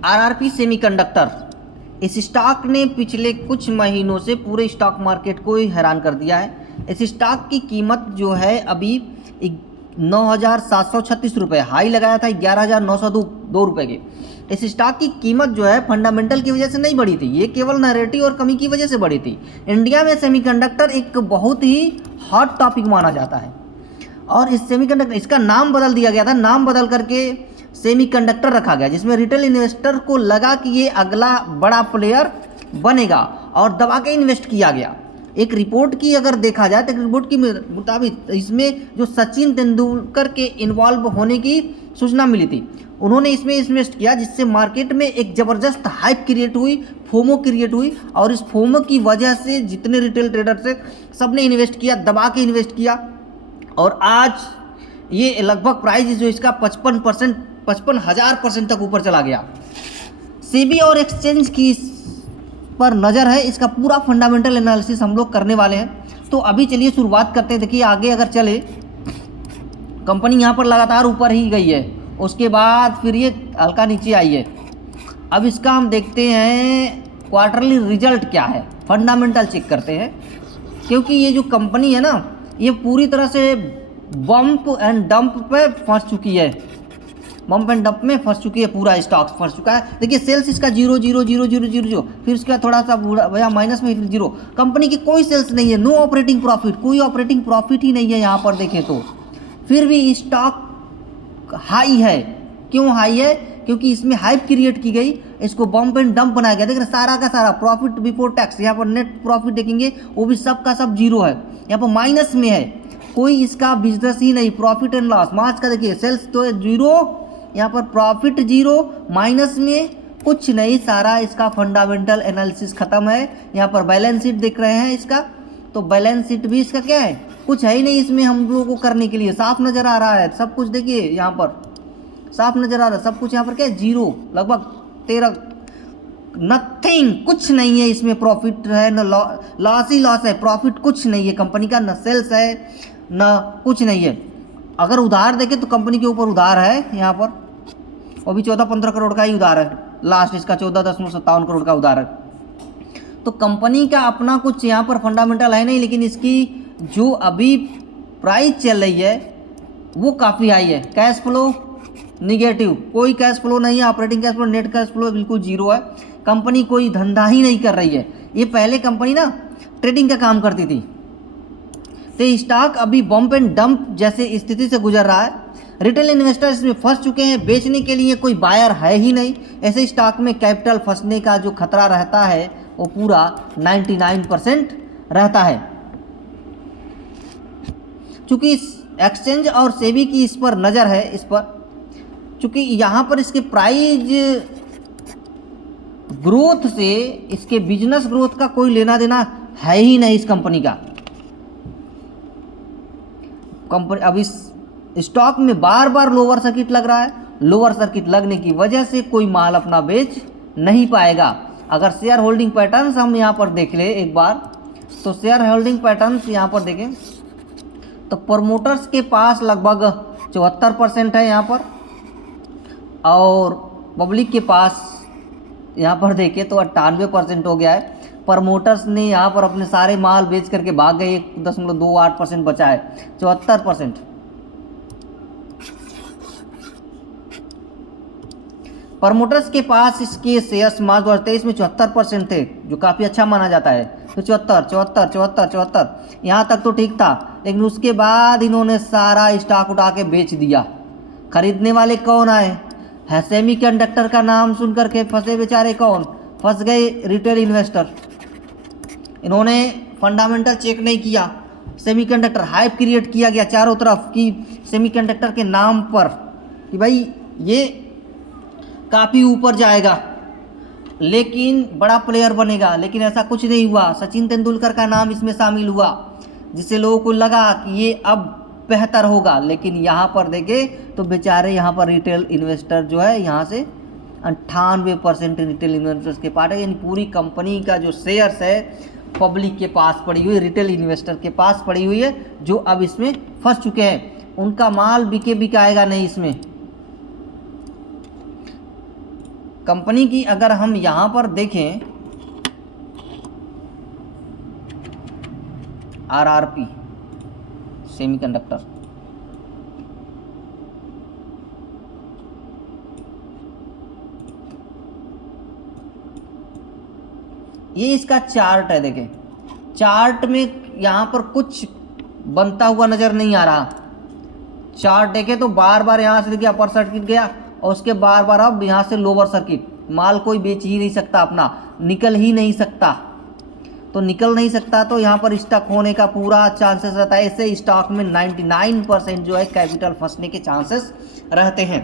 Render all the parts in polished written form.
RRP semiconductor, इस stock ने पिछले कुछ महीनों से पूरे स्टॉक मार्केट को ही हैरान कर दिया है। इस स्टॉक की कीमत जो है अभी 9,736 रुपये, हाई लगाया था 11,902 रुपये के। इस स्टॉक की कीमत जो है फंडामेंटल की वजह से नहीं बढ़ी थी, ये केवल नैरेटिव और कमी की वजह से बढ़ी थी। इंडिया में सेमीकंडक्टर एक बहुत ही हॉट टॉपिक माना जाता है और इस सेमीकंडक्टर, इसका नाम बदल दिया गया था, नाम बदल करके सेमीकंडक्टर रखा गया, जिसमें रिटेल इन्वेस्टर को लगा कि ये अगला बड़ा प्लेयर बनेगा और दबा के इन्वेस्ट किया गया। एक रिपोर्ट की अगर देखा जाए तो रिपोर्ट के मुताबिक इसमें जो सचिन तेंदुलकर के इन्वॉल्व होने की सूचना मिली थी, उन्होंने इसमें इन्वेस्ट किया, जिससे मार्केट में एक ज़बरदस्त हाइप क्रिएट हुई, फोमो क्रिएट हुई और इस फोमो की वजह से जितने रिटेल ट्रेडर थे सबने इन्वेस्ट किया, दबा के इन्वेस्ट किया और आज ये लगभग प्राइस जो इसका 55,000% तक ऊपर चला गया। सेबी और एक्सचेंज की पर नज़र है, इसका पूरा फंडामेंटल एनालिसिस हम लोग करने वाले हैं। तो अभी चलिए शुरुआत करते हैं। देखिए आगे अगर चले, कंपनी यहाँ पर लगातार ऊपर ही गई है, उसके बाद फिर ये हल्का नीचे आई है। अब इसका हम देखते हैं क्वार्टरली रिजल्ट क्या है, फंडामेंटल चेक करते हैं, क्योंकि ये जो कंपनी है ना ये पूरी तरह से बम्प एंड डंप पे फंस चुकी है, बम्प एंड डंप में फंस चुकी है, पूरा स्टॉक फंस चुका है। देखिए सेल्स इसका 0, फिर उसके बाद थोड़ा सा भैया माइनस में 0, कंपनी की कोई सेल्स नहीं है, नो ऑपरेटिंग प्रॉफिट, कोई ऑपरेटिंग प्रॉफिट ही नहीं है यहाँ पर देखें तो। फिर भी स्टॉक हाई है, क्यों हाई है? क्योंकि इसमें हाइप क्रिएट की गई, इसको बम्प एंड डंप बनाया गया। देखिए सारा का सारा प्रॉफिट बिफोर टैक्स, यहाँ पर नेट प्रॉफिट देखेंगे वो भी सब का सब 0 है, यहाँ पर माइनस में है, कोई इसका बिजनेस ही नहीं, प्रॉफिट एंड लॉस। मार्च का देखिए सेल्स तो 0, यहाँ पर प्रॉफिट 0, माइनस में कुछ नहीं, सारा इसका फंडामेंटल एनालिसिस खत्म है। यहाँ पर बैलेंस शीट देख रहे हैं इसका, तो बैलेंस शीट भी इसका क्या है, कुछ है ही नहीं इसमें हम लोगों को करने के लिए, साफ नज़र आ रहा है सब कुछ। देखिए यहाँ पर साफ नज़र आ रहा है सब कुछ, यहाँ पर क्या है 0, लगभग 13, नथिंग, कुछ नहीं है इसमें, प्रॉफिट है न लॉस ही लॉस है, प्रॉफिट कुछ नहीं है कंपनी का, न सेल्स है न कुछ नहीं है। अगर उधार देखें तो कंपनी के ऊपर उधार है यहाँ पर, वो भी 14-15 करोड़ का ही उधार है, लास्ट इसका 14.57 करोड़ का उधार है। तो कंपनी का अपना कुछ यहाँ पर फंडामेंटल है नहीं, लेकिन इसकी जो अभी प्राइस चल रही है वो काफ़ी हाई है। कैश फ्लो निगेटिव, कोई कैश फ्लो नहीं है, operating cash flow, net cash flow बिल्कुल 0 है। कंपनी कोई धंधा ही नहीं कर रही है। ये पहले कंपनी ना ट्रेडिंग का काम करती थी, तो स्टॉक अभी बम्प एंड डंप जैसे स्थिति से गुजर रहा है। रिटेल इन्वेस्टर इसमें फंस चुके हैं, बेचने के लिए कोई बायर है ही नहीं। ऐसे स्टॉक में कैपिटल फंसने का जो खतरा रहता है वो पूरा 99% रहता है। चूँकि एक्सचेंज और सेबी की इस पर नज़र है, इस पर चूँकि यहाँ पर इसके प्राइस ग्रोथ से इसके बिजनेस ग्रोथ का कोई लेना देना है ही नहीं इस कंपनी का। कंपनी अब इस स्टॉक में बार बार लोअर सर्किट लग रहा है, लोअर सर्किट लगने की वजह से कोई माल अपना बेच नहीं पाएगा। अगर शेयर होल्डिंग पैटर्न्स हम यहाँ पर देख ले एक बार, तो शेयर होल्डिंग पैटर्न्स यहाँ पर देखें तो प्रमोटर्स के पास लगभग 74% है यहाँ पर, और पब्लिक के पास यहाँ पर देखें तो 98% हो गया है। प्रमोटर्स ने यहाँ पर अपने सारे माल बेच करके भाग गए, 1.28% बचा है, 74%। प्रमोटर्स के पास इसके शेयर्स मार्च 2023 में 74% थे, जो काफ़ी अच्छा माना जाता है। तो 74 यहाँ तक तो ठीक था, लेकिन उसके बाद इन्होंने सारा स्टॉक उठा के बेच दिया। खरीदने वाले कौन आए है? सेमीकंडक्टर का नाम सुन करके फंसे बेचारे, कौन फंस गए? Retail investor. इन्होंने फंडामेंटल चेक नहीं किया, सेमीकंडक्टर हाइप क्रिएट किया गया चारों तरफ कि सेमीकंडक्टर के नाम पर कि भाई ये काफ़ी ऊपर जाएगा, लेकिन बड़ा प्लेयर बनेगा, लेकिन ऐसा कुछ नहीं हुआ। सचिन तेंदुलकर का नाम इसमें शामिल हुआ, जिससे लोगों को लगा कि ये अब बेहतर होगा, लेकिन यहाँ पर देखे तो बेचारे यहाँ पर रिटेल इन्वेस्टर जो है यहाँ से 98% रिटेल इन्वेस्टर्स के पास है, यानी पूरी कंपनी का जो शेयर्स है पब्लिक के पास पड़ी हुई, रिटेल इन्वेस्टर के पास पड़ी हुई है, जो अब इसमें फंस चुके हैं। उनका माल बिकाएगा नहीं इसमें। कंपनी की अगर हम यहाँ पर देखें RRP सेमीकंडक्टर, ये इसका चार्ट है। देखें चार्ट में यहाँ पर कुछ बनता हुआ नज़र नहीं आ रहा। चार्ट देखें तो बार बार यहाँ से देखिए अपर सर्किट गया और उसके बार बार अब यहाँ से लोअर सर्किट। माल कोई बेच ही नहीं सकता, अपना निकल ही नहीं सकता। तो निकल नहीं सकता तो यहाँ पर स्टक होने का पूरा चांसेस रहता है। इससे स्टॉक में 99% जो है कैपिटल फंसने के चांसेस रहते हैं।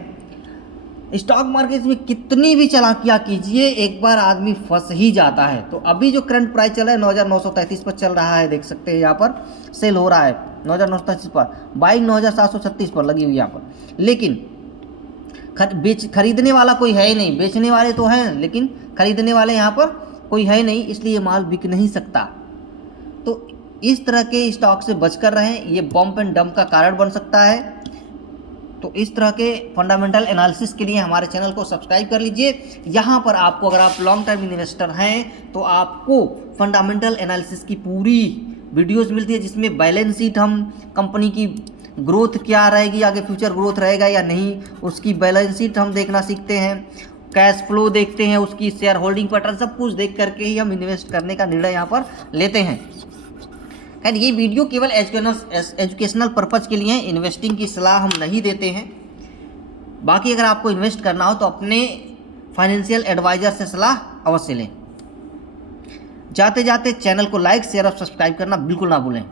स्टॉक मार्केट में कितनी भी चालाकियाँ कीजिए, एक बार आदमी फंस ही जाता है। तो अभी जो करंट प्राइस चल रहा है 9,933 पर चल रहा है, देख सकते हैं यहाँ पर सेल हो रहा है 9,933 पर, बाइंग 9,736 पर लगी हुई यहाँ पर। लेकिन खरीदने वाला कोई है ही नहीं। बेचने वाले तो हैं लेकिन खरीदने वाले यहाँ पर कोई है नहीं, इसलिए माल बिक नहीं सकता। तो इस तरह के स्टॉक से बचकर रहें, ये बम्प एंड डंप का कारण बन सकता है। तो इस तरह के फंडामेंटल एनालिसिस के लिए हमारे चैनल को सब्सक्राइब कर लीजिए। यहाँ पर आपको, अगर आप लॉन्ग टर्म इन्वेस्टर हैं तो आपको फंडामेंटल एनालिसिस की पूरी वीडियोस मिलती है, जिसमें बैलेंस शीट, हम कंपनी की ग्रोथ क्या रहेगी, आगे फ्यूचर ग्रोथ रहेगा या नहीं, उसकी बैलेंस शीट हम देखना सीखते हैं, कैश फ्लो देखते हैं, उसकी शेयर होल्डिंग पैटर्न, सब कुछ देख करके ही हम इन्वेस्ट करने का निर्णय यहाँ पर लेते हैं। खैर ये वीडियो केवल एजुकेशनल पर्पज़ के लिए है, इन्वेस्टिंग की सलाह हम नहीं देते हैं। बाकी अगर आपको इन्वेस्ट करना हो तो अपने फाइनेंशियल एडवाइज़र से सलाह अवश्य लें। जाते जाते चैनल को लाइक, शेयर और सब्सक्राइब करना बिल्कुल ना भूलें।